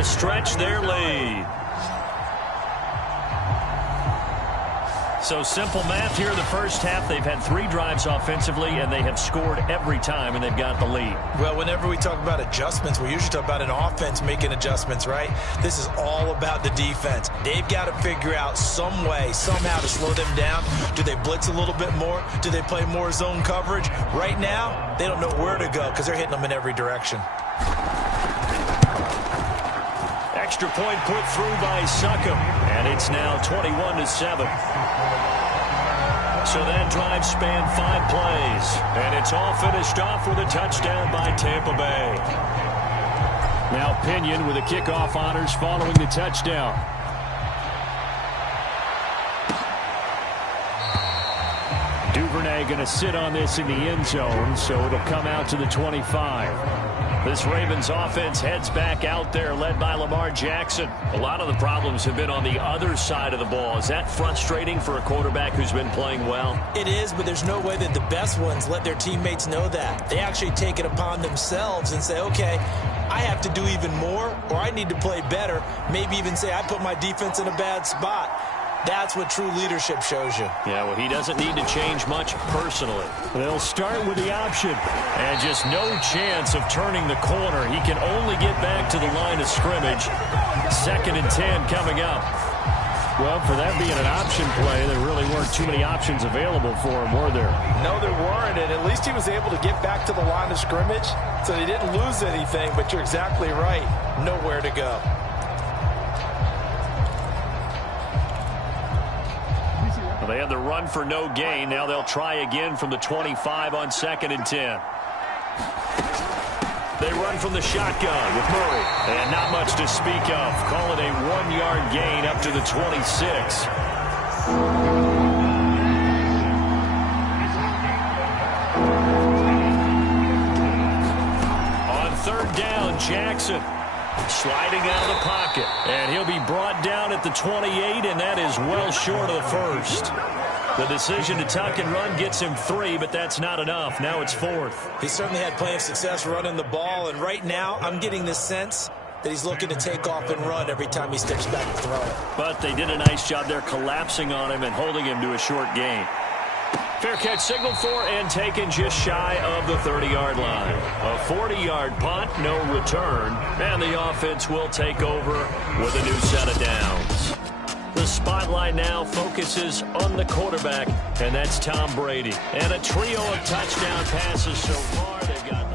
to stretch their lead. So simple math here in the first half. They've had 3 drives offensively, and they have scored every time, and they've got the lead. Well, whenever we talk about adjustments, we usually talk about an offense making adjustments, right? This is all about the defense. They've got to figure out some way, somehow to slow them down. Do they blitz a little bit more? Do they play more zone coverage? Right now, they don't know where to go because they're hitting them in every direction. Extra point put through by Succop, and it's now 21-7. So that drive spanned 5 plays, and it's all finished off with a touchdown by Tampa Bay. Now Pinion with the kickoff honors following the touchdown. Duvernay going to sit on this in the end zone, so it'll come out to the 25. This Ravens offense heads back out there, led by Lamar Jackson. A lot of the problems have been on the other side of the ball. Is that frustrating for a quarterback who's been playing well? It is, but there's no way that the best ones let their teammates know that. They actually take it upon themselves and say, okay, I have to do even more, or I need to play better. Maybe even say I put my defense in a bad spot. That's what true leadership shows you. Yeah, well, he doesn't need to change much personally. They'll start with the option. And just no chance of turning the corner. He can only get back to the line of scrimmage. 2nd and 10 coming up. Well, for that being an option play, there really weren't too many options available for him, were there? No, there weren't, and at least he was able to get back to the line of scrimmage, so he didn't lose anything, but you're exactly right. Nowhere to go. They had the run for no gain. Now they'll try again from the 25 on 2nd and 10. They run from the shotgun with Murray. And not much to speak of. Call it a 1-yard gain up to the 26. On 3rd down, Jackson. Sliding out of the pocket, and he'll be brought down at the 28, and that is well short of the first. The decision to tuck and run gets him 3, but that's not enough. Now it's 4th. He certainly had plenty of success running the ball, and right now I'm getting this sense that he's looking to take off and run every time he steps back to throw it. But they did a nice job there collapsing on him and holding him to a short gain. Fair catch signaled for and taken just shy of the 30-yard line. A 40-yard punt, no return, and the offense will take over with a new set of downs. The spotlight now focuses on the quarterback, and that's Tom Brady. And a trio of touchdown passes so far. They've got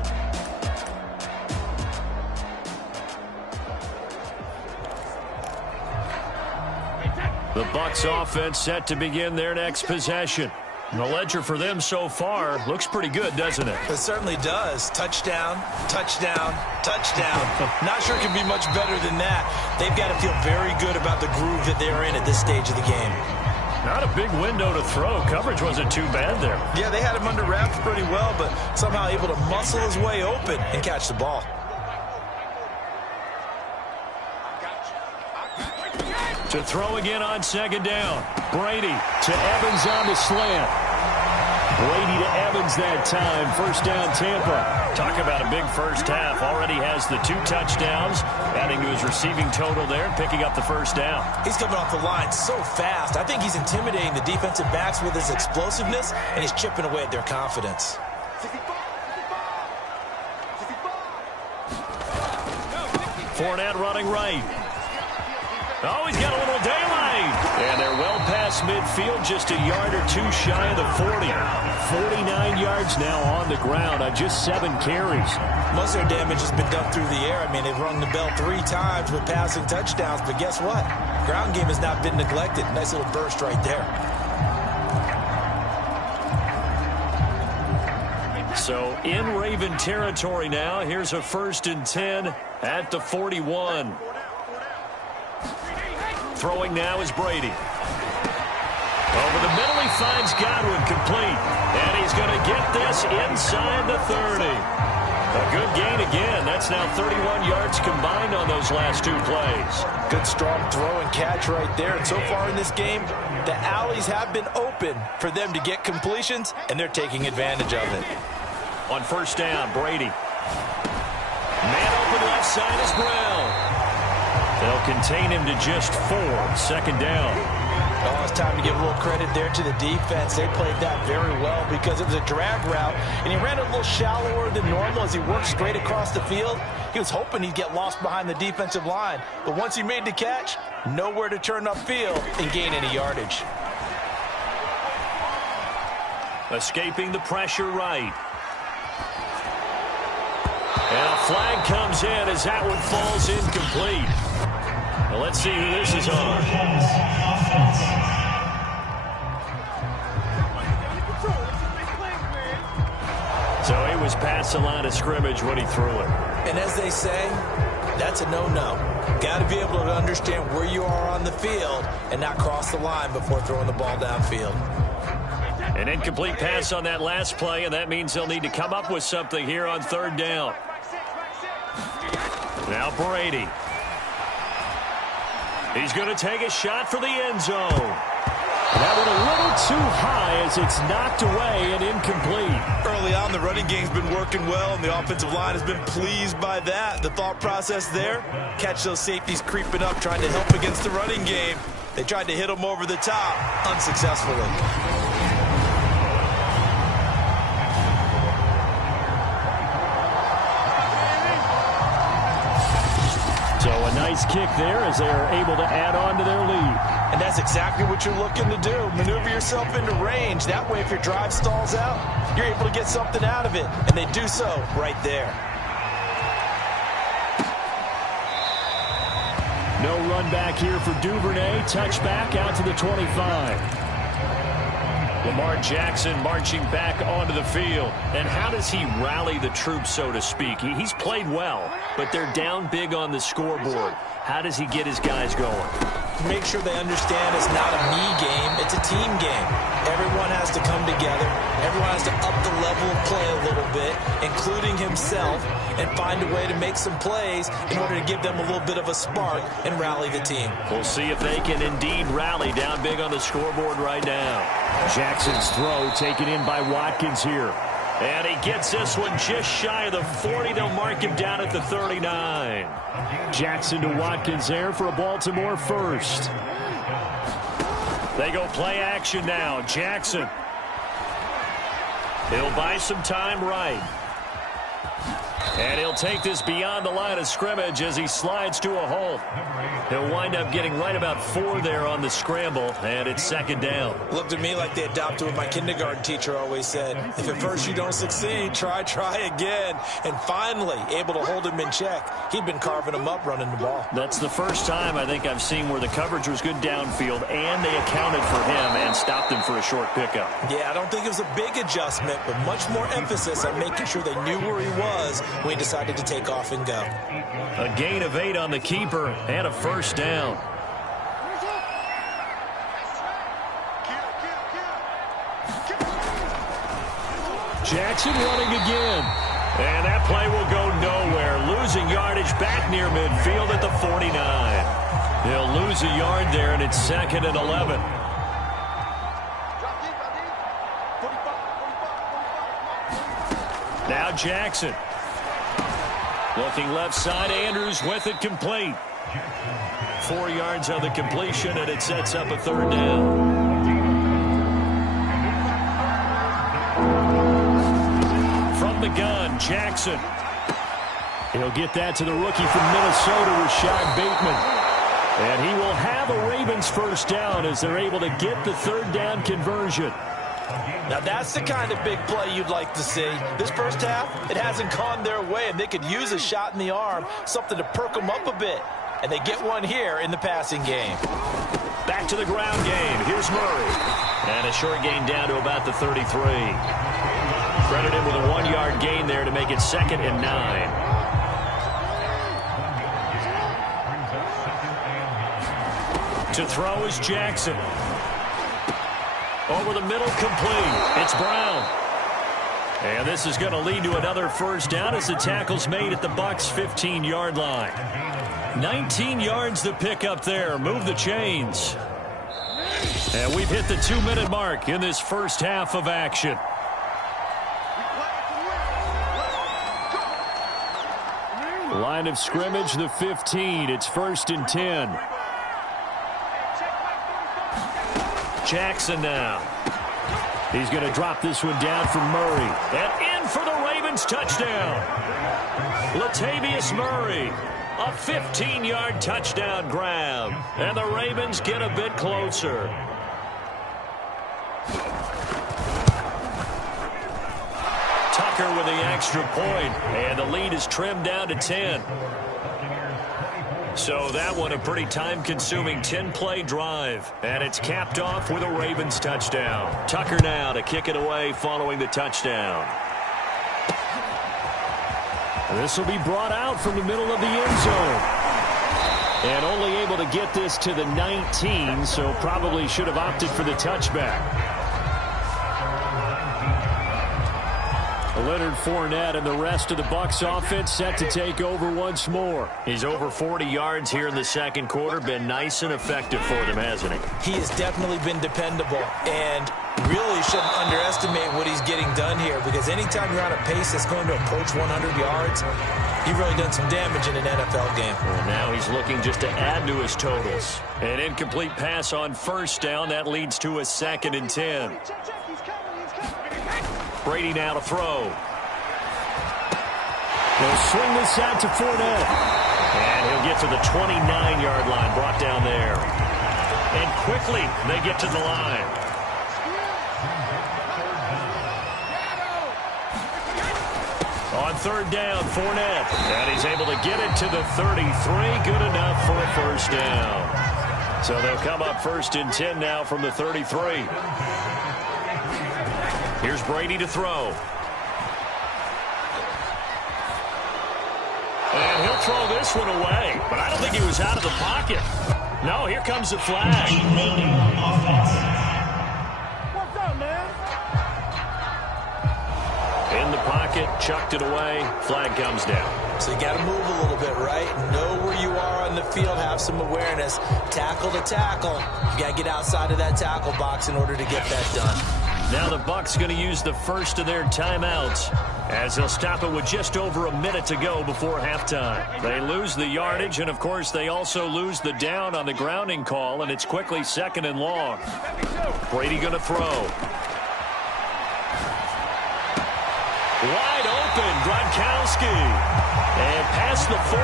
the Bucs offense set to begin their next possession. The ledger for them so far looks pretty good, doesn't it? It certainly does. Touchdown, touchdown, touchdown. Not sure it can be much better than that. They've got to feel very good about the groove that they're in at this stage of the game. Not a big window to throw. Coverage wasn't too bad there. Yeah, they had him under wraps pretty well, but somehow able to muscle his way open and catch the ball. To throw again on 2nd down. Brady to Evans on the slant. Brady to Evans that time. 1st down, Tampa. Talk about a big first half. Already has the 2 touchdowns, adding to his receiving total there, picking up the 1st down. He's coming off the line so fast. I think he's intimidating the defensive backs with his explosiveness, and he's chipping away at their confidence. Fournette running right. Oh, he's got a little daylight. And they're well past midfield, just a yard or 2 shy of the 40. 49 yards now on the ground on just 7 carries. Most of their damage has been done through the air. I mean, they've rung the bell 3 times with passing touchdowns, but guess what? Ground game has not been neglected. Nice little burst right there. So in Raven territory now. Here's a 1st and 10 at the 41. Throwing now is Brady. Over the middle, he finds Godwin complete. And he's going to get this inside the 30. A good gain again. That's now 31 yards combined on those last 2 plays. Good strong throw and catch right there. And so far in this game, the alleys have been open for them to get completions, and they're taking advantage of it. On 1st down, Brady. Man open left side is Brown. They'll contain him to just 4. 2nd down. Oh, it's time to give a little credit there to the defense. They played that very well because it was a drag route, and he ran a little shallower than normal as he worked straight across the field. He was hoping he'd get lost behind the defensive line, but once he made the catch, nowhere to turn upfield and gain any yardage. Escaping the pressure right. And a flag comes in as that one falls incomplete. Well, let's see who this is on. So he was past the line of scrimmage when he threw it. And as they say, that's a no-no. Got to be able to understand where you are on the field and not cross the line before throwing the ball downfield. An incomplete pass on that last play, and that means they'll need to come up with something here on 3rd down. Now Brady. He's going to take a shot for the end zone. That one a little too high as it's knocked away and incomplete. Early on, the running game's been working well, and the offensive line has been pleased by that. The thought process there, catch those safeties creeping up, trying to help against the running game. They tried to hit them over the top, unsuccessfully. So a nice kick there as they are able to add on to their lead. And that's exactly what you're looking to do. Maneuver yourself into range. That way, if your drive stalls out, you're able to get something out of it. And they do so right there. No run back here for Duvernay. Touchback out to the 25. Lamar Jackson marching back onto the field. And how does he rally the troops, so to speak? He's played well, but they're down big on the scoreboard. How does he get his guys going? Make sure they understand it's not a me game, it's a team game. Everyone has to come together. Everyone has to up the level of play a little bit, including himself, and find a way to make some plays in order to give them a little bit of a spark and rally the team. We'll see if they can indeed rally down big on the scoreboard right now. Jackson's throw taken in by Watkins here. And he gets this one just shy of the 40. They'll mark him down at the 39. Jackson to Watkins there for a Baltimore first. They go play action now. Jackson. He'll buy some time right. And he'll take this beyond the line of scrimmage as he slides to a halt. He'll wind up getting right about 4 there on the scramble, and it's 2nd down. Looked to me like they adopted what my kindergarten teacher always said. If at first you don't succeed, try again. And finally, able to hold him in check. He'd been carving him up running the ball. That's the first time I think I've seen where the coverage was good downfield, and they accounted for him and stopped him for a short pickup. Yeah, I don't think it was a big adjustment, but much more emphasis on making sure they knew where he was when he decided to take off and go. A gain of 8 on the keeper and a first down. Jackson running again. And that play will go nowhere. Losing yardage back near midfield at the 49. He'll lose a yard there, and it's 2nd and 11. Now Jackson. Looking left side, Andrews with it complete. 4 yards on the completion, and it sets up a 3rd down. From the gun, Jackson. He'll get that to the rookie from Minnesota, Rashad Bateman. And he will have a Ravens first down as they're able to get the 3rd down conversion. Now that's the kind of big play you'd like to see. This first half, it hasn't gone their way, and they could use a shot in the arm, something to perk them up a bit. And they get one here in the passing game. Back to the ground game. Here's Murray. And a short gain down to about the 33. Credit him with a 1-yard gain there to make it 2nd and 9. To throw is Jackson. Over the middle, complete. It's Brown. And this is going to lead to another first down as the tackle's made at the Bucs' 15-yard line. 19 yards to pick up there. Move the chains. And we've hit the 2-minute mark in this first half of action. Line of scrimmage, the 15. It's 1st and 10. Jackson now. He's going to drop this one down for Murray. And in for the Ravens touchdown. Latavius Murray. A 15-yard touchdown grab. And the Ravens get a bit closer. Tucker with the extra point. And the lead is trimmed down to 10. So that one a pretty time-consuming 10-play drive. And it's capped off with a Ravens touchdown. Tucker now to kick it away following the touchdown. This will be brought out from the middle of the end zone. And only able to get this to the 19, so probably should have opted for the touchback. Leonard Fournette and the rest of the Bucs offense set to take over once more. He's over 40 yards here in the second quarter. Been nice and effective for them, hasn't he? He has definitely been dependable, and really shouldn't underestimate what he's getting done here, because anytime you're on a pace that's going to approach 100 yards, you've really done some damage in an NFL game. And now he's looking just to add to his totals. An incomplete pass on first down. That leads to a 2nd and 10. Brady now to throw. He'll swing this out to Fournette. And he'll get to the 29-yard line, brought down there. And quickly they get to the line. On 3rd down, Fournette. And he's able to get it to the 33. Good enough for a 1st down. So they'll come up 1st and 10 now from the 33. Here's Brady to throw. And he'll throw this one away. But I don't think he was out of the pocket. No, here comes the flag. What's up, man? In the pocket, chucked it away. Flag comes down. So you got to move a little bit, right? Know where you are on the field, have some awareness. Tackle to tackle. You got to get outside of that tackle box in order to get that done. Now the Bucs going to use the first of their timeouts as they'll stop it with just over a minute to go before halftime. They lose the yardage, and of course they also lose the down on the grounding call, and it's quickly 2nd and long. Brady going to throw. Wide open, Gronkowski. And past the 40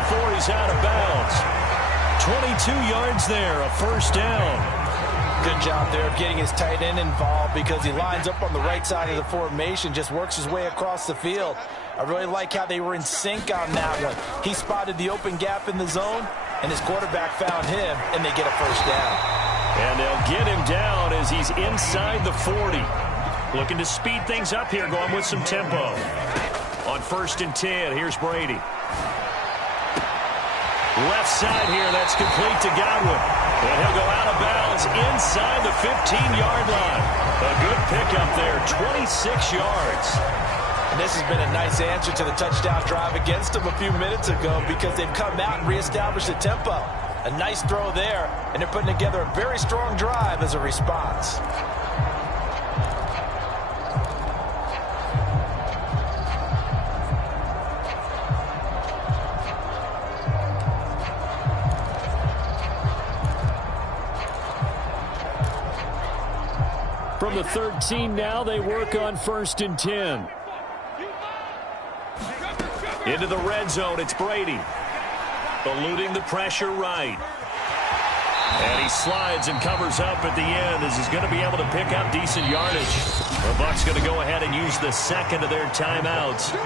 before he's out of bounds. 22 yards there, a 1st down. Good job there of getting his tight end involved, because he lines up on the right side of the formation, just works his way across the field. I really like how they were in sync on that one. He spotted the open gap in the zone, and his quarterback found him, and they get a 1st down. And they'll get him down as he's inside the 40. Looking to speed things up here, going with some tempo. On 1st and 10, here's Brady. Left side here, that's complete to Godwin. And he'll go out of bounds inside the 15-yard line. A good pickup there, 26 yards. And this has been a nice answer to the touchdown drive against them a few minutes ago, because they've come out and reestablished the tempo. A nice throw there, and they're putting together a very strong drive as a response. From the 13 now, they work on 1st and 10. Into the red zone, it's Brady. Eluding the pressure right. And he slides and covers up at the end as he's going to be able to pick up decent yardage. The Bucs going to go ahead and use the 2nd of their timeouts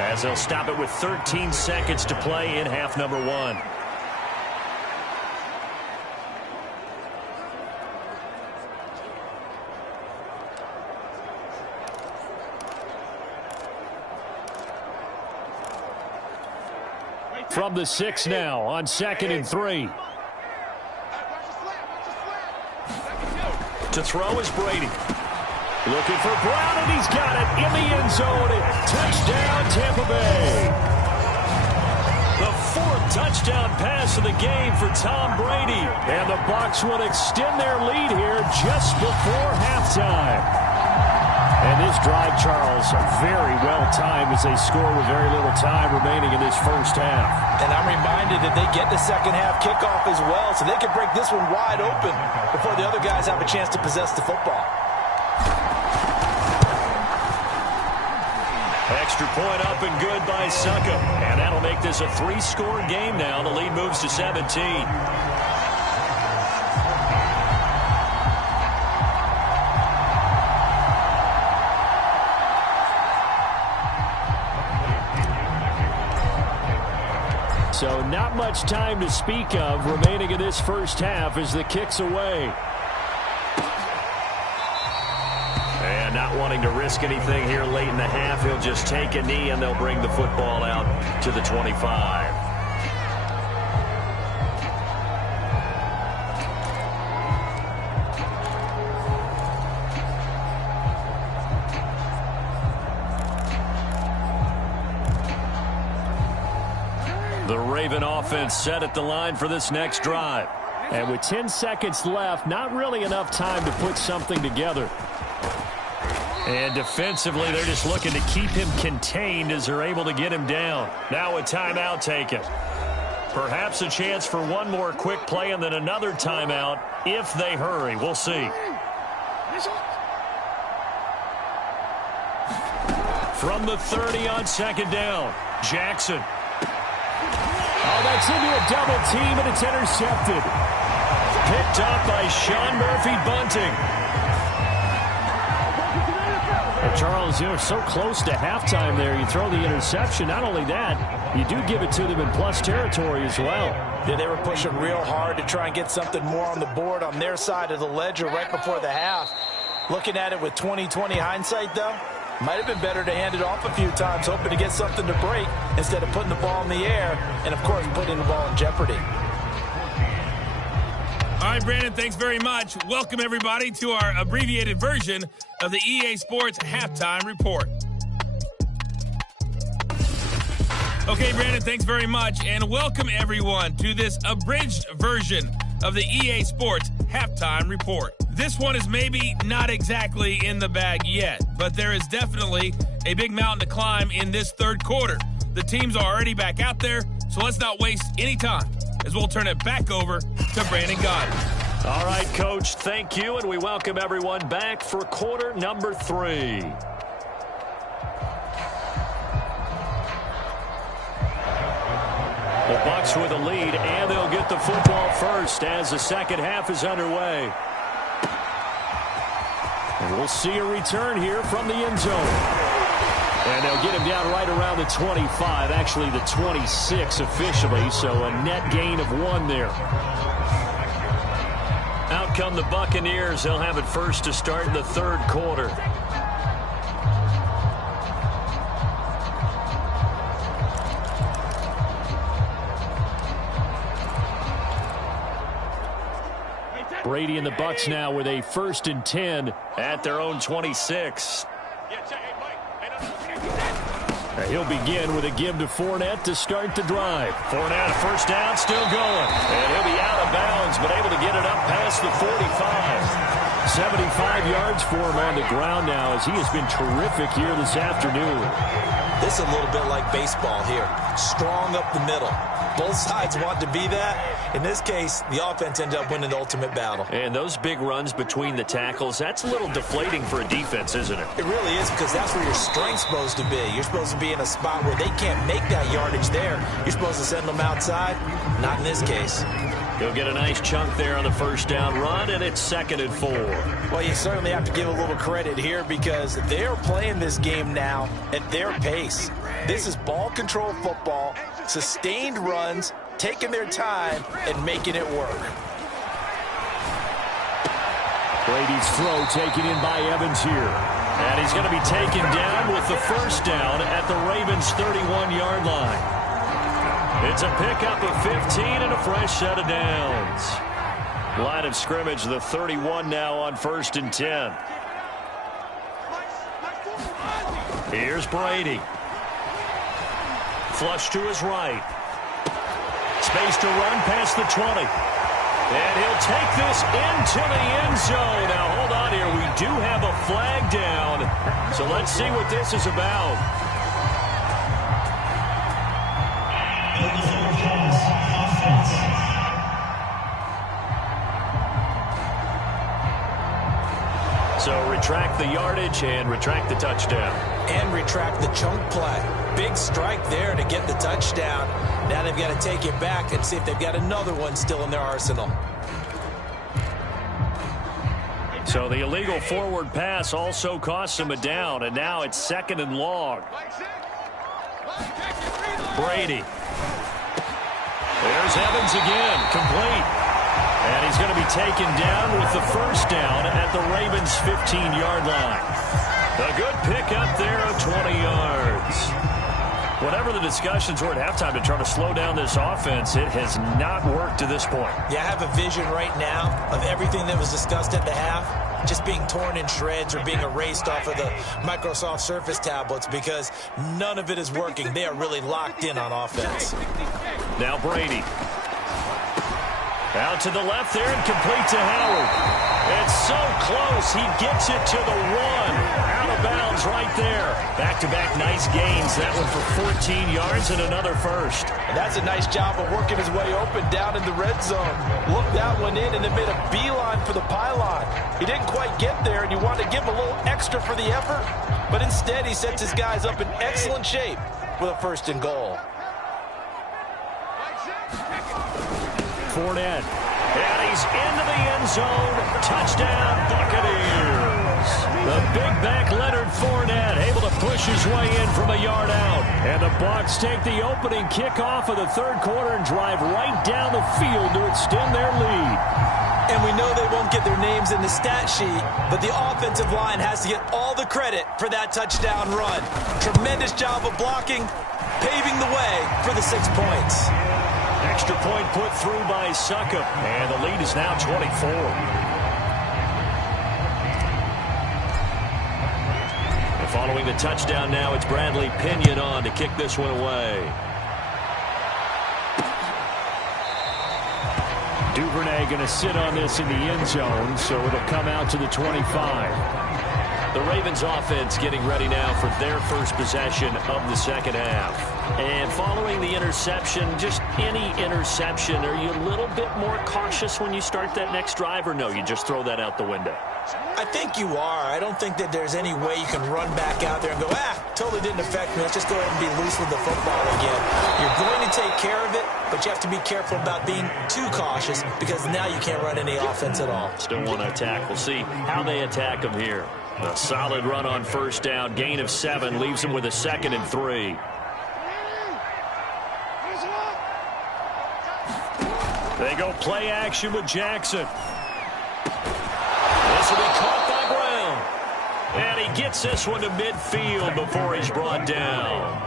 as they'll stop it with 13 seconds to play in half number 1. From the 6 now on 2nd and 3. To throw is Brady. Looking for Brown, and he's got it in the end zone. Touchdown, Tampa Bay. The 4th touchdown pass of the game for Tom Brady. And the Bucs will extend their lead here just before halftime. And this drive, Charles, very well timed as they score with very little time remaining in this first half. And I'm reminded that they get the second half kickoff as well, so they can break this one wide open before the other guys have a chance to possess the football. Extra point up and good by Suckup. And that'll make this a 3-score game now. The lead moves to 17. So not much time to speak of remaining in this first half as the kick's away. And not wanting to risk anything here late in the half, he'll just take a knee and they'll bring the football out to the 25. The Raven offense set at the line for this next drive. And with 10 seconds left, not really enough time to put something together. And defensively, they're just looking to keep him contained as they're able to get him down. Now a timeout taken. Perhaps a chance for one more quick play and then another timeout if they hurry. We'll see. From the 30 on second down, Jackson. Oh, that's into a double team, and it's intercepted. Picked up by Sean Murphy-Bunting. And Charles, you're so close to halftime there. You throw the interception. Not only that, you do give it to them in plus territory as well. Yeah, they were pushing real hard to try and get something more on the board on their side of the ledger right before the half. Looking at it with 20/20 hindsight, though, might have been better to hand it off a few times, hoping to get something to break instead of putting the ball in the air and, of course, putting the ball in jeopardy. All right, Brandon, thanks very much. Welcome, everybody, to our abbreviated version of the EA Sports Halftime Report. Okay, Brandon, thanks very much, and welcome, everyone, to this abridged version of the EA Sports Halftime Report. This one is maybe not exactly in the bag yet, but there is definitely a big mountain to climb in this third quarter. The teams are already back out there, so let's not waste any time as we'll turn it back over to Brandon Goddard. All right, Coach, thank you, and we welcome everyone back for quarter number 3. The Bucs with a lead, and they'll get the football first as the second half is underway. And we'll see a return here from the end zone. And they'll get him down right around the 25, actually the 26 officially, so a net gain of 1 there. Out come the Buccaneers. They'll have it first to start in the third quarter. Brady and the Bucs now with a 1st and 10 at their own 26. He'll begin with a give to Fournette to start the drive. Fournette, a first down, still going. And he'll be out of bounds, but able to get it up past the 45. 75 yards for him on the ground now as he has been terrific here this afternoon. This is a little bit like baseball here. Strong up the middle. Both sides want to be that. In this case, the offense ended up winning the ultimate battle. And those big runs between the tackles, that's a little deflating for a defense, isn't it? It really is, because that's where your strength's supposed to be. You're supposed to be in a spot where they can't make that yardage there. You're supposed to send them outside. Not in this case. He'll get a nice chunk there on the first down run, and it's 2nd and 4. Well, you certainly have to give a little credit here because they're playing this game now at their pace. This is ball control football, sustained runs, taking their time and making it work. Brady's throw taken in by Evans here. And he's going to be taken down with the first down at the Ravens' 31-yard line. It's a pickup of 15 and a fresh set of downs. Line of scrimmage, the 31 now on 1st and 10. Here's Brady. Flush to his right. Space to run past the 20. And he'll take this into the end zone. Now, hold on here. We do have a flag down. So let's see what this is about. So retract the yardage and retract the touchdown. And retract the chunk play. Big strike there to get the touchdown. Now they've got to take it back and see if they've got another one still in their arsenal. So the illegal forward pass also costs him a down, and now it's 2nd and long. Brady. There's Evans again, complete. And he's going to be taken down with the first down at the Ravens' 15-yard line. A good pickup there of 20 yards. Whatever the discussions were at halftime to try to slow down this offense, it has not worked to this point. Yeah, I have a vision right now of everything that was discussed at the half just being torn in shreds or being erased off of the Microsoft Surface tablets because none of it is working. They are really locked in on offense. Now Brady. Out to the left there and complete to Howard. It's so close. He gets it to the 1. Out of bounds right there. Back-to-back nice gains. That one for 14 yards and another first. And that's a nice job of working his way open down in the red zone. Looked that one in and then made a beeline for the pylon. He didn't quite get there, and you want to give him a little extra for the effort. But instead, he sets his guys up in excellent shape with a 1st and goal. Fournette. And he's into the end zone. Touchdown, Buccaneers. The big back Leonard Fournette able to push his way in from a yard out. And the Bucs take the opening kickoff of the 3rd quarter and drive right down the field to extend their lead. And we know they won't get their names in the stat sheet, but the offensive line has to get all the credit for that touchdown run. Tremendous job of blocking, paving the way for the 6 points. Extra point put through by Succop, and the lead is now 24. And following the touchdown now, it's Bradley Pinion on to kick this one away. Duvernay going to sit on this in the end zone, so it'll come out to the 25. The Ravens offense getting ready now for their first possession of the 2nd half. And following the interception, just any interception, are you a little bit more cautious when you start that next drive, or no, you just throw that out the window? I think you are. I don't think that there's any way you can run back out there and go, totally didn't affect me. Let's just go ahead and be loose with the football again. You're going to take care of it, but you have to be careful about being too cautious because now you can't run any offense at all. Still want to attack. We'll see how they attack them here. A solid run on 1st down. Gain of 7 leaves them with a 2nd and 3. They go play action with Jackson. This will be caught by Brown. And he gets this one to midfield before he's brought down.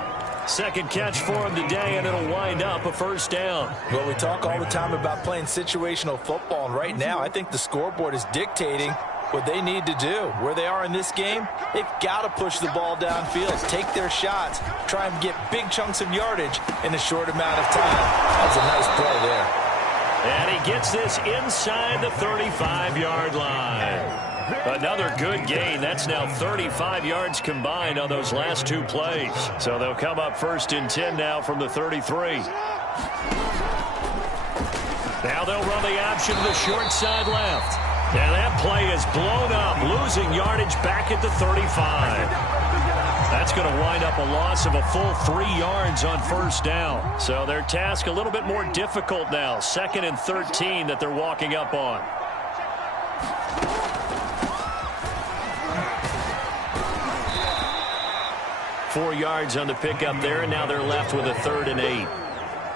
2nd catch for him today, and it'll wind up a 1st down. Well, we talk all the time about playing situational football, and right now I think the scoreboard is dictating what they need to do. Where they are in this game, they've got to push the ball downfield, take their shots, try and get big chunks of yardage in a short amount of time. That's a nice play there. And he gets this inside the 35-yard line. Another good gain. That's now 35 yards combined on those last 2 plays. So they'll come up 1st and 10 now from the 33. Now they'll run the option to the short side left. And that play is blown up, losing yardage back at the 35. That's going to wind up a loss of a full 3 yards on 1st down. So their task a little bit more difficult now. 2nd and 13 that they're walking up on. Four yards on the pickup there, and now they're left with a 3rd and 8.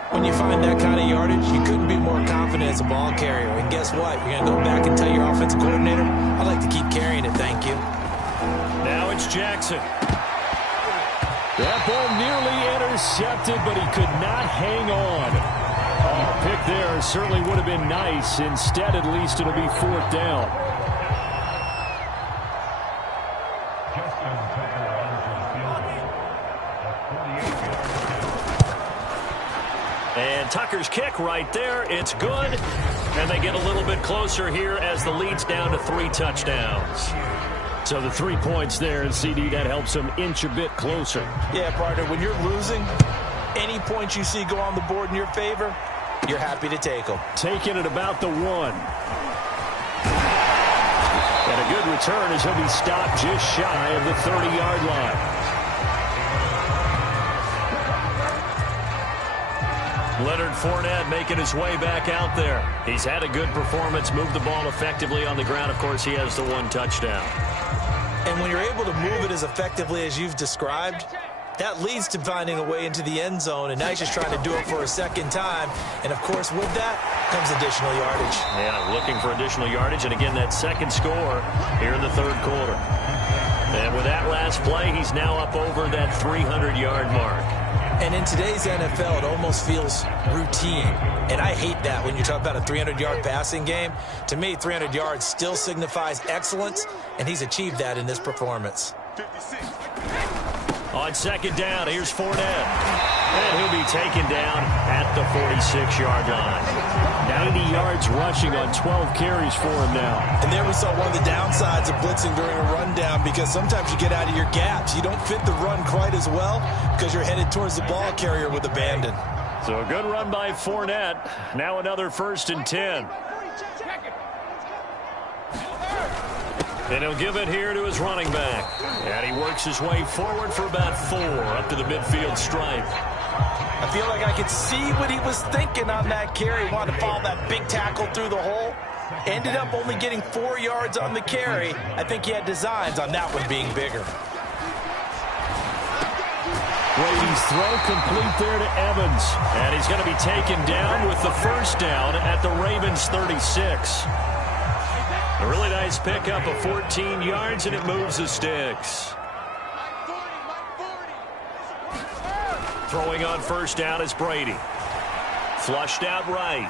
When you find that kind of yardage, you couldn't be more confident as a ball carrier. And guess what? You're going to go back and tell your offensive coordinator, I'd like to keep carrying it, thank you. Now it's Jackson. That ball nearly intercepted, but he could not hang on. Oh, pick there certainly would have been nice. Instead, at least it'll be 4th down. And Tucker blocker's kick right there. It's good. And they get a little bit closer here as the lead's down to 3 touchdowns. So the 3 points there, and CD, that helps them inch a bit closer. Yeah, partner, when you're losing, any points you see go on the board in your favor, you're happy to take them. Taking it about the 1. And a good return as he'll be stopped just shy of the 30-yard line. Leonard Fournette making his way back out there. He's had a good performance, moved the ball effectively on the ground. Of course, he has the 1 touchdown. And when you're able to move it as effectively as you've described, that leads to finding a way into the end zone, and now he's just trying to do it for a second time. And, of course, with that comes additional yardage. Yeah, looking for additional yardage, and again, that second score here in the 3rd quarter. And with that last play, he's now up over that 300-yard mark. And in today's NFL, it almost feels routine. And I hate that when you talk about a 300-yard passing game. To me, 300 yards still signifies excellence, and he's achieved that in this performance. 56. On 2nd down, here's Fournette. And he'll be taken down at the 46-yard line. 90 yards rushing on 12 carries for him now. And there we saw one of the downsides of blitzing during a rundown, because sometimes you get out of your gaps. You don't fit the run quite as well because you're headed towards the ball carrier with abandon. So a good run by Fournette. Now another 1st and 10. And he'll give it here to his running back. And he works his way forward for about 4 up to the midfield stripe. I feel like I could see what he was thinking on that carry. Wanted to follow that big tackle through the hole. Ended up only getting 4 yards on the carry. I think he had designs on that one being bigger. Brady's throw complete there to Evans. And he's going to be taken down with the 1st down at the Ravens 36. A really nice pickup of 14 yards, and it moves the sticks. Throwing on 1st down is Brady. Flushed out right.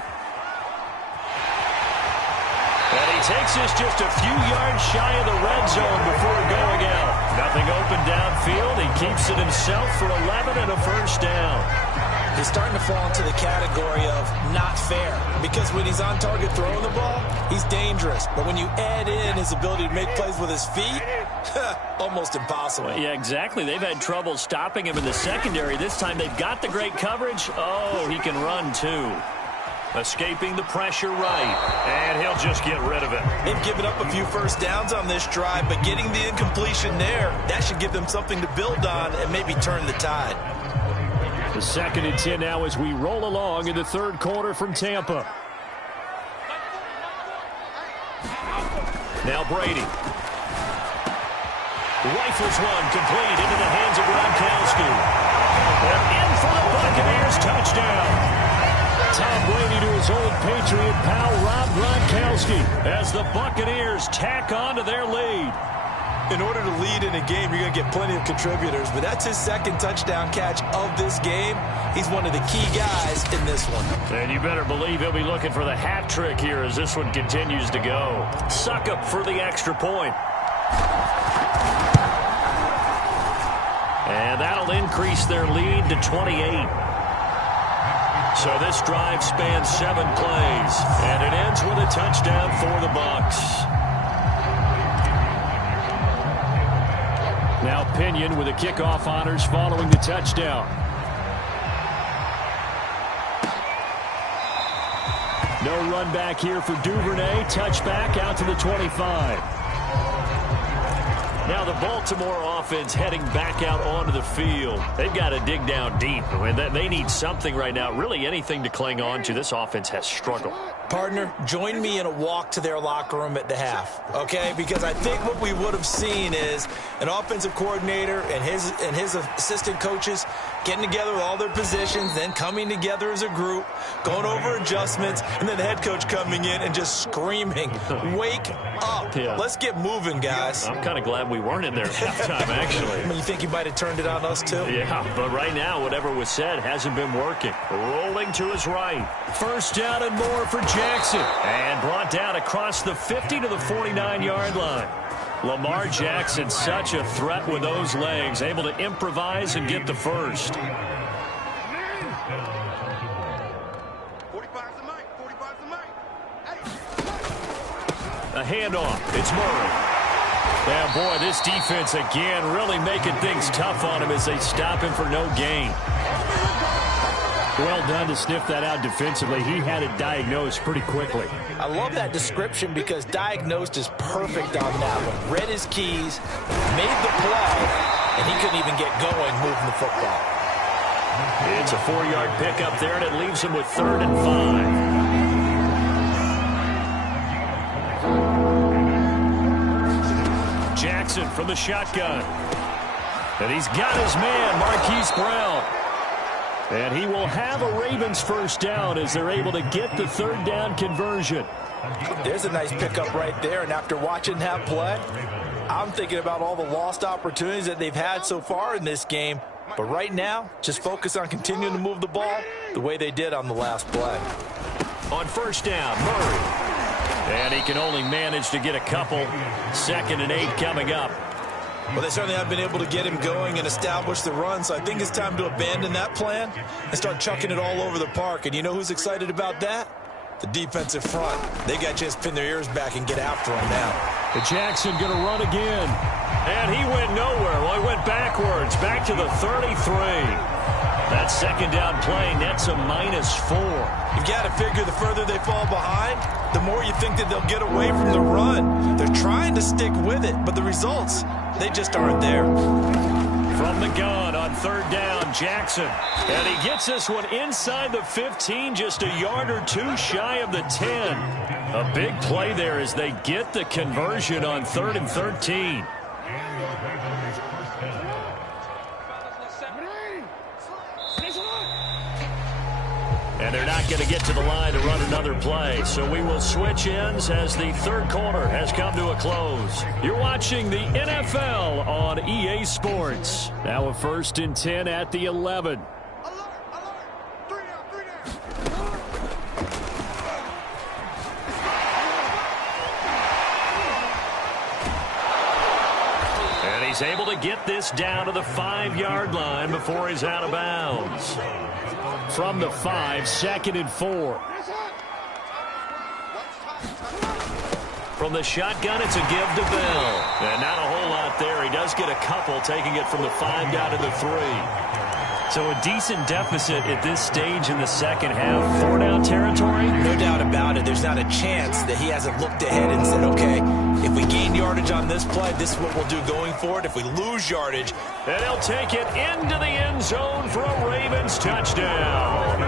And he takes this just a few yards shy of the red zone before going out. Nothing open downfield. He keeps it himself for 11 and a 1st down. He's starting to fall into the category of not fair, because when he's on target throwing the ball, he's dangerous. But when you add in his ability to make plays with his feet, almost impossible. Yeah, exactly. They've had trouble stopping him in the secondary. This time they've got the great coverage. Oh, he can run too. Escaping the pressure right, and he'll just get rid of it. They've given up a few 1st downs on this drive, but getting the incompletion there, that should give them something to build on and maybe turn the tide. The 2nd and 10 now as we roll along in the 3rd quarter from Tampa. Now Brady. Rifles one complete into the hands of Gronkowski. And in for the Buccaneers, touchdown. Tom Brady to his old Patriot pal, Rob Gronkowski, as the Buccaneers tack on to their lead. In order to lead in a game, you're going to get plenty of contributors, but that's his 2nd touchdown catch of this game. He's one of the key guys in this one. And you better believe he'll be looking for the hat trick here as this one continues to go. Suck up for the extra point. And that'll increase their lead to 28. So this drive spans 7 plays, and it ends with a touchdown for the Bucs. Now Pinion with the kickoff honors following the touchdown. No run back here for Duvernay. Touchback out to the 25. Now the Baltimore offense heading back out onto the field. They've got to dig down deep. I mean, they need something right now, really anything to cling on to. This offense has struggled. Partner, join me in a walk to their locker room at the half, okay? Because I think what we would have seen is an offensive coordinator and his assistant coaches getting together with all their positions, then coming together as a group, going over adjustments, and then the head coach coming in and just screaming, wake up. Yeah. Let's get moving, guys. I'm kind of glad we weren't in there at halftime, actually. I mean, you think he might have turned it on us, too? Yeah, but right now, whatever was said hasn't been working. Rolling to his right. 1st down and more for Jackson. And brought down across the 50 to the 49-yard line. Lamar Jackson, such a threat with those legs, able to improvise and get the 1st. A handoff. It's Murray. Yeah, boy, this defense again really making things tough on him as they stop him for no gain. Well done to sniff that out defensively. He had it diagnosed pretty quickly. I love that description because diagnosed is perfect on that one. Read his keys, made the play, and he couldn't even get going moving the football. It's a 4-yard pickup there, and it leaves him with 3rd and 5. Jackson from the shotgun. And he's got his man, Marquise Brown. And he will have a Ravens first down as they're able to get the 3rd down conversion. There's a nice pickup right there, and after watching that play, I'm thinking about all the lost opportunities that they've had so far in this game. But right now, just focus on continuing to move the ball the way they did on the last play. On first down, Murray. And he can only manage to get a couple. 2nd and 8 coming up. Well, they certainly have been able to get him going and establish the run, so I think it's time to abandon that plan and start chucking it all over the park. And you know who's excited about that? The defensive front. They got to just pin their ears back and get after him now. The Jackson going to run again. And he went nowhere. Well, he went backwards, back to the 33. That 2nd down play nets a -4. You've got to figure the further they fall behind, the more you think that they'll get away from the run. They're trying to stick with it, but the results, they just aren't there. From the gun on 3rd down, Jackson. And he gets this one inside the 15, just a yard or two shy of the 10. A big play there as they get the conversion on 3rd and 13. And they're not going to get to the line to run another play. So we will switch ends as the 3rd quarter has come to a close. You're watching the NFL on EA Sports. Now a 1st and 10 at the 11. And he's able to get this down to the 5-yard line before he's out of bounds. From the 5, 2nd and 4. From the shotgun, it's a give to Bell. And not a whole lot there. He does get a couple, taking it from the 5 down to the 3. So a decent deficit at this stage in the 2nd half. 4-down territory? No doubt about it. There's not a chance that he hasn't looked ahead and said, okay, if we gain yardage on this play, this is what we'll do going forward. If we lose yardage, and he'll take it into the end zone for a Ravens touchdown.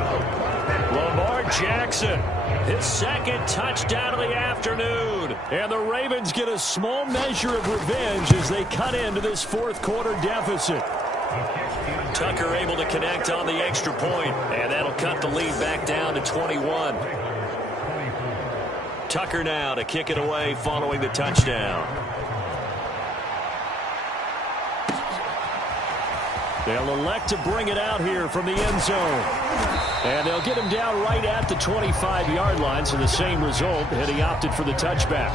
Lamar Jackson, his 2nd touchdown of the afternoon. And the Ravens get a small measure of revenge as they cut into this 4th quarter deficit. Tucker able to connect on the extra point, and that'll cut the lead back down to 21. Tucker now to kick it away following the touchdown. They'll elect to bring it out here from the end zone. And they'll get him down right at the 25-yard line, so the same result had he opted for the touchback.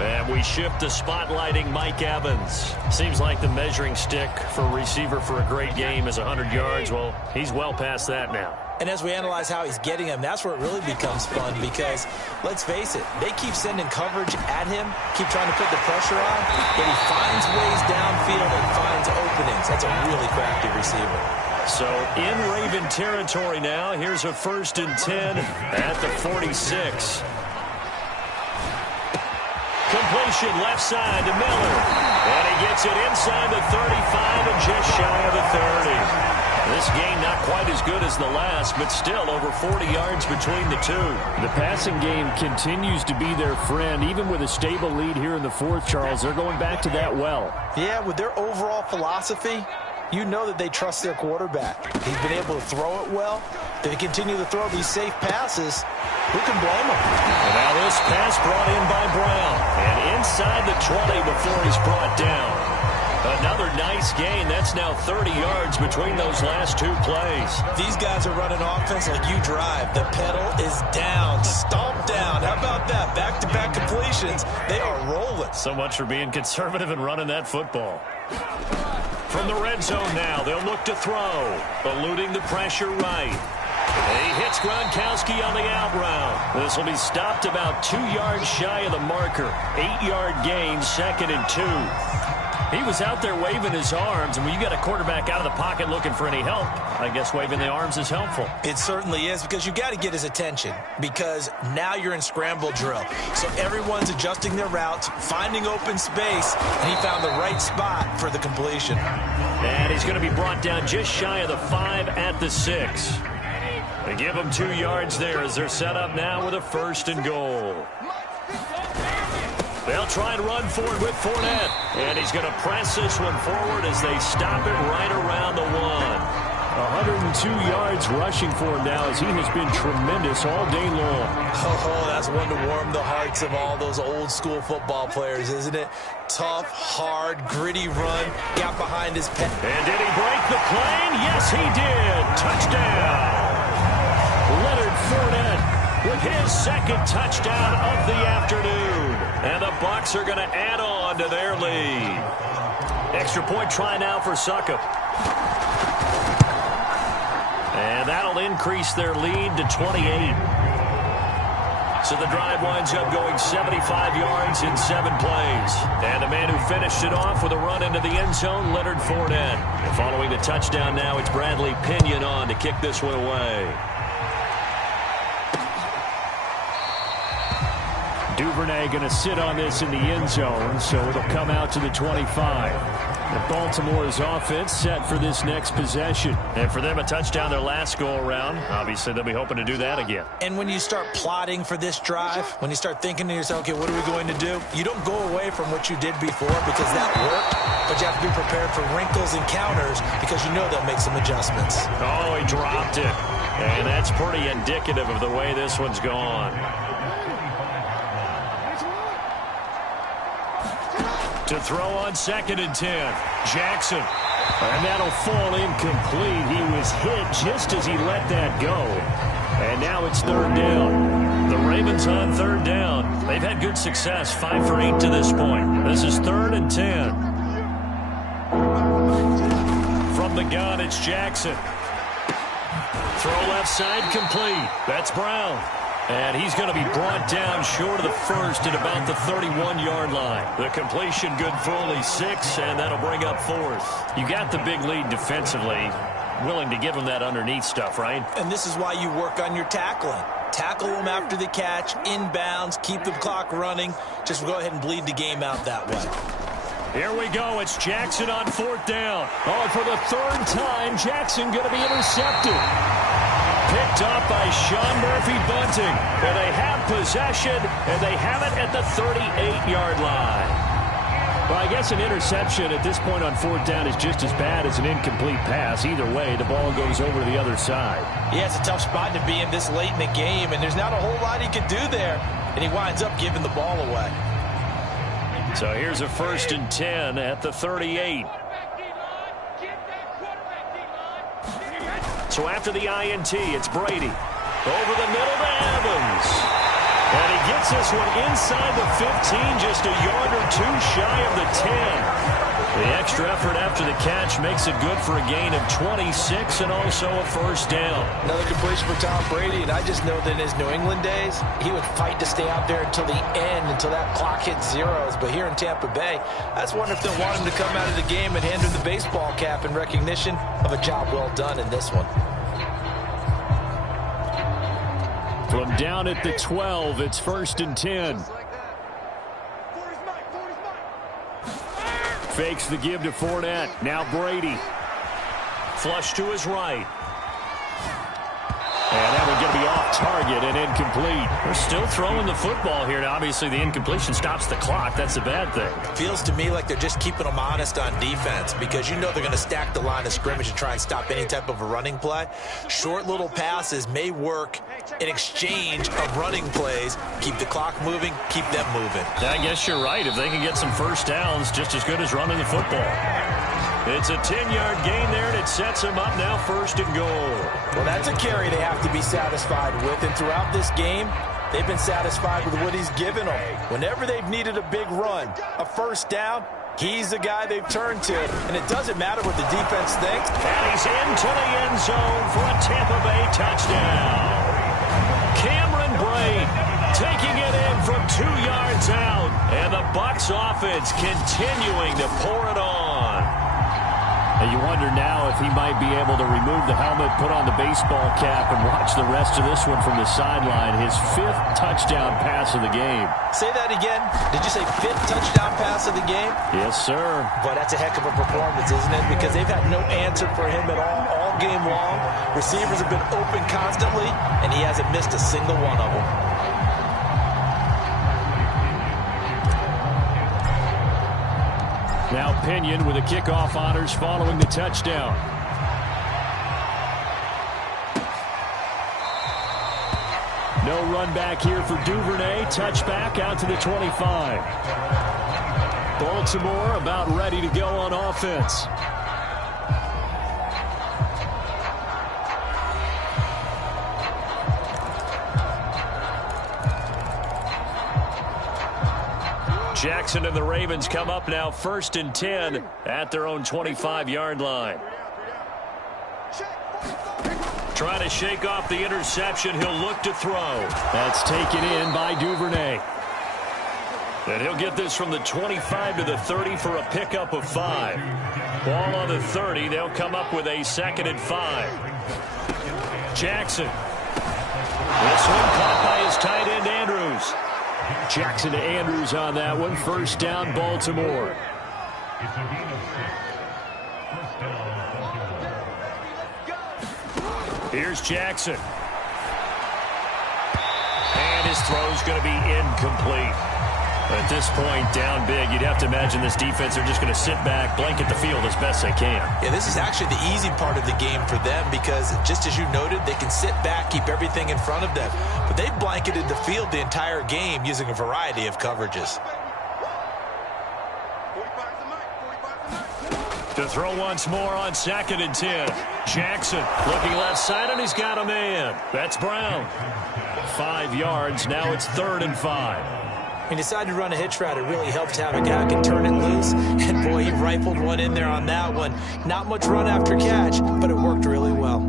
And we shift to spotlighting Mike Evans. Seems like the measuring stick for a receiver for a great game is 100 yards. Well, he's well past that now. and as we analyze how he's getting them, that's where it really becomes fun because, let's face it, they keep sending coverage at him, keep trying to put the pressure on, but he finds ways downfield and finds openings. That's a really crafty receiver. So in Raven territory now. Here's a 1st and 10 at the 46. Completion left side to Miller. And he gets it inside the 35 and just shy of the 30. This game not quite as good as the last, but still over 40 yards between the two. The passing game continues to be their friend. Even with a stable lead here in the fourth, Charles, they're going back to that well. Yeah, with their overall philosophy, you know that they trust their quarterback. He's been able to throw it well. They continue to throw these safe passes. Who can blame them? And now this pass brought in by Brown. And inside the 20 before he's brought down. Another nice gain. That's now 30 yards between those last two plays. These guys are running offense like you drive. The pedal is down, stomped down. How about that? Back-to-back completions. They are rolling. So much for being conservative and running that football. From the red zone now, they'll look to throw. Eluding the pressure right. He hits Gronkowski on the out route. This will be stopped about 2 yards shy of the marker. 8-yard gain, 2nd and 2. He was out there waving his arms, and when you got a quarterback out of the pocket looking for any help, I guess waving the arms is helpful. It certainly is, because you got to get his attention, because now you're in scramble drill. So everyone's adjusting their routes, finding open space, and he found the right spot for the completion. And he's going to be brought down just shy of the 5 at the 6. They give him 2 yards there as they're set up now with a 1st and goal. They'll try and run forward with Fournette. And he's going to press this one forward as they stop it right around the 1. 102 yards rushing for him now as he has been tremendous all day long. Oh, that's one to warm the hearts of all those old-school football players, isn't it? Tough, hard, gritty run. Got behind his pen. And did he break the plane? Yes, he did. Touchdown. Leonard Fournette with his 2nd touchdown of the afternoon. And the Bucs are going to add on to their lead. Extra point try now for Succop. And that'll increase their lead to 28. So the drive winds up going 75 yards in 7 plays. And the man who finished it off with a run into the end zone, Leonard Fournette. And following the touchdown now, it's Bradley Pinion on to kick this one away. Duvernay going to sit on this in the end zone, so it'll come out to the 25. And Baltimore's offense set for this next possession. And for them, a touchdown their last go-around. Obviously, they'll be hoping to do that again. And when you start plotting for this drive, when you start thinking to yourself, okay, what are we going to do? You don't go away from what you did before because that worked, but you have to be prepared for wrinkles and counters because you know they'll make some adjustments. Oh, he dropped it. And that's pretty indicative of the way this one's gone. To throw on 2nd and 10. Jackson. And that'll fall incomplete. He was hit just as he let that go. And now it's 3rd down. The Ravens on 3rd down. They've had good success, 5 for 8 to this point. This is 3rd and 10. From the gun, it's Jackson. Throw left side complete. That's Brown. And he's going to be brought down short of the 1st at about the 31-yard line. The completion good for only 6, and that'll bring up 4th. You got the big lead defensively. Willing to give him that underneath stuff, right? And this is why you work on your tackling. Tackle them after the catch, inbounds, keep the clock running. Just go ahead and bleed the game out that way. Here we go. It's Jackson on 4th down. Oh, for the 3rd time, Jackson going to be intercepted. Picked up by Sean Murphy-Bunting. And they have possession, and they have it at the 38-yard line. Well, I guess an interception at this point on 4th down is just as bad as an incomplete pass. Either way, the ball goes over to the other side. Yeah, it's a tough spot to be in this late in the game, and there's not a whole lot he can do there. And he winds up giving the ball away. So here's a 1st and 10 at the 38. So after the INT, it's Brady. Over the middle to Evans. And he gets this one inside the 15, just a yard or 2 shy of the 10. The extra effort after the catch makes it good for a gain of 26 and also a 1st down. Another completion for Tom Brady, and I just know that in his New England days, he would fight to stay out there until the end, until that clock hit zeros. But here in Tampa Bay, I just wonder if they'll want him to come out of the game and hand him the baseball cap in recognition of a job well done in this one. From down at the 12, it's 1st and 10. Fakes the give to Fournette. Now Brady. Flush to his right. And that one going to be off target and incomplete. They're still throwing the football here. Now, obviously, the incompletion stops the clock. That's a bad thing. Feels to me like they're just keeping them honest on defense because you know they're going to stack the line of scrimmage and try and stop any type of a running play. Short little passes may work in exchange of running plays. Keep the clock moving, keep them moving. I guess you're right. If they can get some 1st downs, just as good as running the football. It's a 10-yard gain there, and it sets them up now 1st and goal. Well, that's a carry they have to be satisfied with, and throughout this game, they've been satisfied with what he's given them. Whenever they've needed a big run, a 1st down, He's the guy they've turned to, and it doesn't matter what the defense thinks. And he's into the end zone for a Tampa Bay touchdown. Cameron Brate taking it in from 2 yards out, and the Bucs offense continuing to pour it on. And you wonder now if he might be able to remove the helmet, put on the baseball cap, and watch the rest of this one from the sideline. His 5th touchdown pass of the game. Say that again. Did you say 5th touchdown pass of the game? Yes, sir. But that's a heck of a performance, isn't it? Because they've had no answer for him at all game long. Receivers have been open constantly, and he hasn't missed a single one of them. Now Pinion with the kickoff honors following the touchdown. No run back here for Duvernay. Touchback out to the 25. Baltimore about ready to go on offense. Jackson and the Ravens come up now 1st and 10 at their own 25-yard line. Trying to shake off the interception. He'll look to throw. That's taken in by Duvernay. And he'll get this from the 25 to the 30 for a pickup of 5. Ball on the 30. They'll come up with a 2nd and 5. Jackson. This one caught by his tight end, Andrews. Jackson to Andrews on that one. 1st down, Baltimore. Here's Jackson. And his throw's going to be incomplete. At this point, down big, you'd have to imagine this defense are just going to sit back, blanket the field as best they can. Yeah, this is actually the easy part of the game for them because, just as you noted, they can sit back, keep everything in front of them. But they've blanketed the field the entire game using a variety of coverages. To throw once more on 2nd and 10. Jackson looking left side, and he's got a man. That's Brown. 5 yards. Now it's 3rd and 5. He decided to run a hitch route. It really helped to have a guy who can turn it loose. And, boy, he rifled one in there on that one. Not much run after catch, but it worked really well.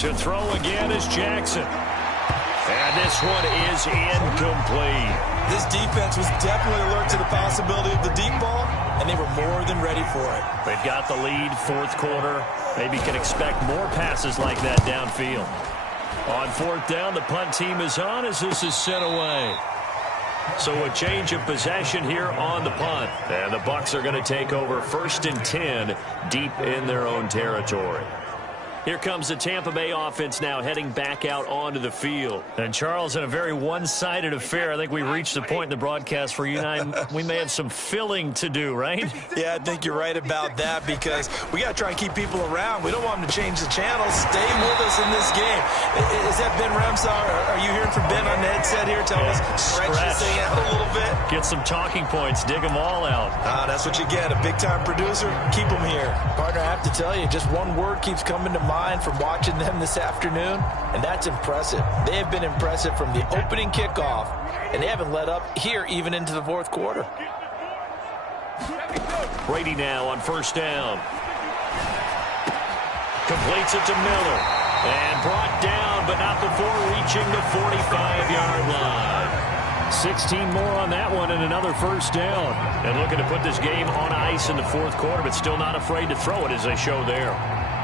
To throw again is Jackson. And this one is incomplete. This defense was definitely alert to the possibility of the deep ball, and they were more than ready for it. They've got the lead, 4th quarter. Maybe can expect more passes like that downfield. On 4th down, the punt team is on as this is sent away. So a change of possession here on the punt. And the Bucs are going to take over 1st and 10 deep in their own territory. Here comes the Tampa Bay offense now heading back out onto the field. And, Charles, in a very one-sided affair, I think we reached the point in the broadcast where you and I, we may have some filling to do, right? Yeah, I think you're right about that because we got to try and keep people around. We don't want them to change the channel. Stay with us in this game. Is that Ben Ramsar? Are you hearing from Ben on the headset here? Tell us, stretch this thing out a little bit. Get some talking points. Dig them all out. That's what you get. A big-time producer. Keep them here. Partner, I have to tell you, just one word keeps coming to mind from watching them this afternoon, and that's impressive. They have been impressive from the opening kickoff, and they haven't let up here even into the 4th quarter. Brady now on 1st down. Completes it to Miller. And brought down, but not before reaching the 45-yard line. 16 more on that one and another 1st down. And looking to put this game on ice in the 4th quarter, but still not afraid to throw it as they show there.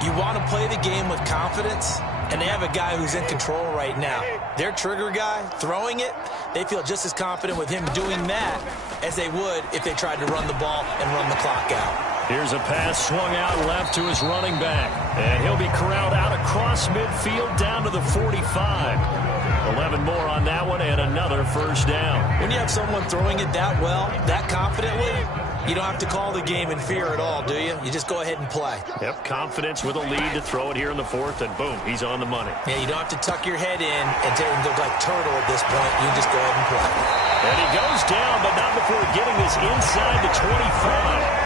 You want to play the game with confidence, and they have a guy who's in control right now. Their trigger guy, throwing it, they feel just as confident with him doing that as they would if they tried to run the ball and run the clock out. Here's a pass swung out left to his running back. And he'll be corralled out across midfield down to the 45. 11 more on that one and another 1st down. When you have someone throwing it that well, that confidently, you don't have to call the game in fear at all, do you? You just go ahead and play. Yep, confidence with a lead to throw it here in the 4th, and boom, he's on the money. Yeah, you don't have to tuck your head in and look like turtle at this point. You just go ahead and play. And he goes down, but not before getting this inside the 25.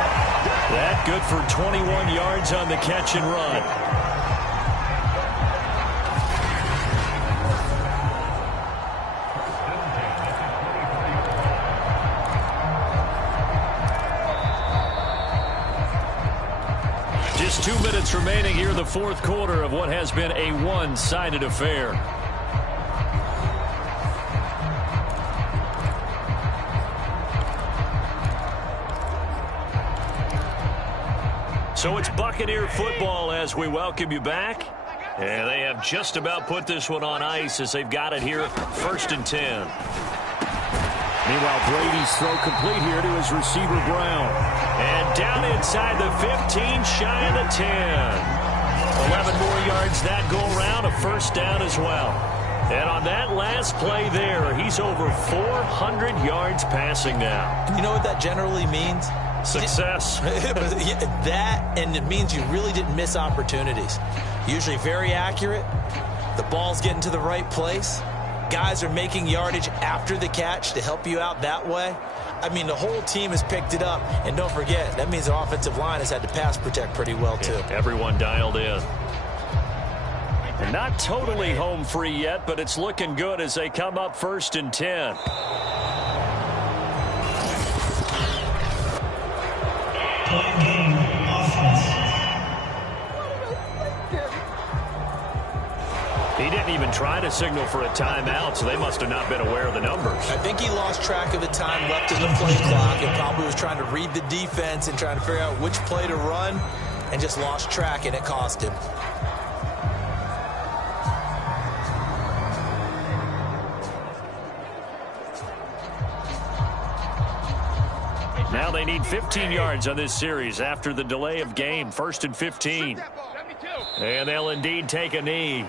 That good for 21 yards on the catch and run. 2 minutes remaining here in the fourth quarter of what has been a one-sided affair. So it's Buccaneer football as we welcome you back. And they have just about put this one on ice as they've got it here, 1st and 10. Meanwhile, Brady's throw complete here to his receiver, Brown. And down inside the 15, shy of the 10. 11 more yards that go around, a first down as well. And on that last play there, he's over 400 yards passing now. And you know what that generally means? Success. That, and it means you really didn't miss opportunities. Usually very accurate. The ball's getting to the right place. Guys are making yardage after the catch to help you out that way. I mean, the whole team has picked it up. And don't forget, that means the offensive line has had to pass protect pretty well, too. Yeah, everyone dialed in. And not totally home free yet, but it's looking good as they come up 1st and 10. He didn't even try to signal for a timeout, so they must have not been aware of the numbers. I think he lost track of the time left in the play clock and probably was trying to read the defense and trying to figure out which play to run and just lost track, and it cost him. Now they need 15 yards on this series after the delay of game. 1st and 15. And they'll indeed take a knee.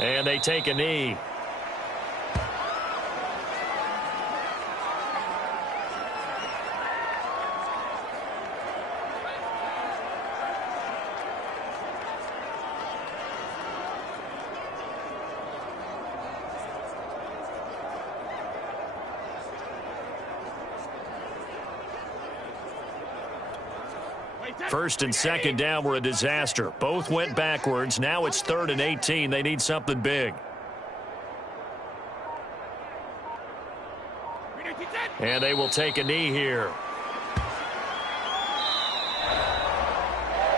And they take a knee. First and second down were a disaster. Both went backwards. Now it's 3rd and 18. They need something big. And they will take a knee here.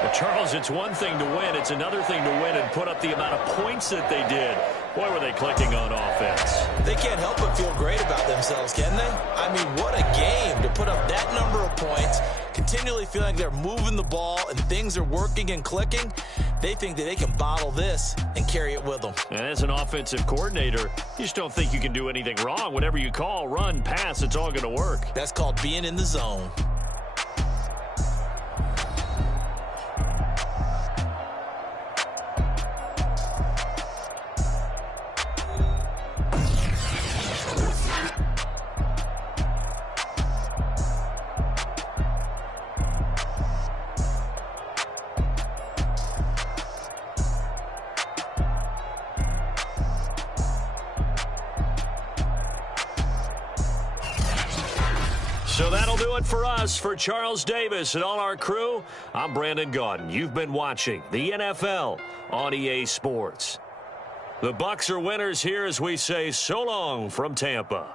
Well, Charles, it's one thing to win. It's another thing to win and put up the amount of points that they did. Boy, were they clicking on offense. They can't help but feel great about themselves, can they? I mean, what a game to put up that number of points, continually feeling like they're moving the ball and things are working and clicking. They think that they can bottle this and carry it with them. And as an offensive coordinator, you just don't think you can do anything wrong. Whatever you call, run, pass, it's all going to work. That's called being in the zone. So that'll do it for us. For Charles Davis and all our crew, I'm Brandon Gaudin. You've been watching the NFL on EA Sports. The Bucs are winners here as we say so long from Tampa.